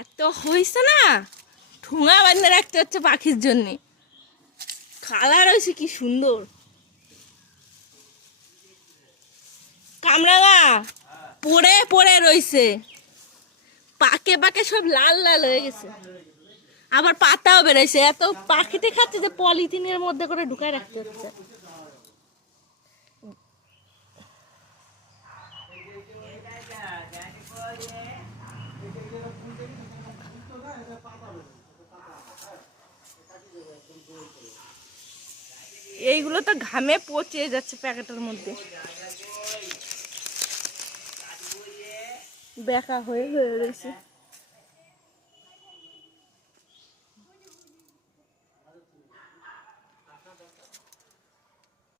এত হয়েছে না, ঠোঙা বানিয়ে রাখতে হচ্ছে পাখির জন্যে। কালার হয়েছে কি সুন্দর। কামরাঙা পড়ে পড়ে রয়েছে, পাকে পাকে সব লাল লাল হয়ে গেছে, আবার পাতাও বেরোইছে। এত পাখিতে খাচ্ছে যে পলিথিনের মধ্যে করে ঢুকায় রাখতে হচ্ছে। এইগুলো তো ঘামে পচে যাচ্ছে প্যাকেটের মধ্যে, বেকা হয়ে হয়ে রয়েছে।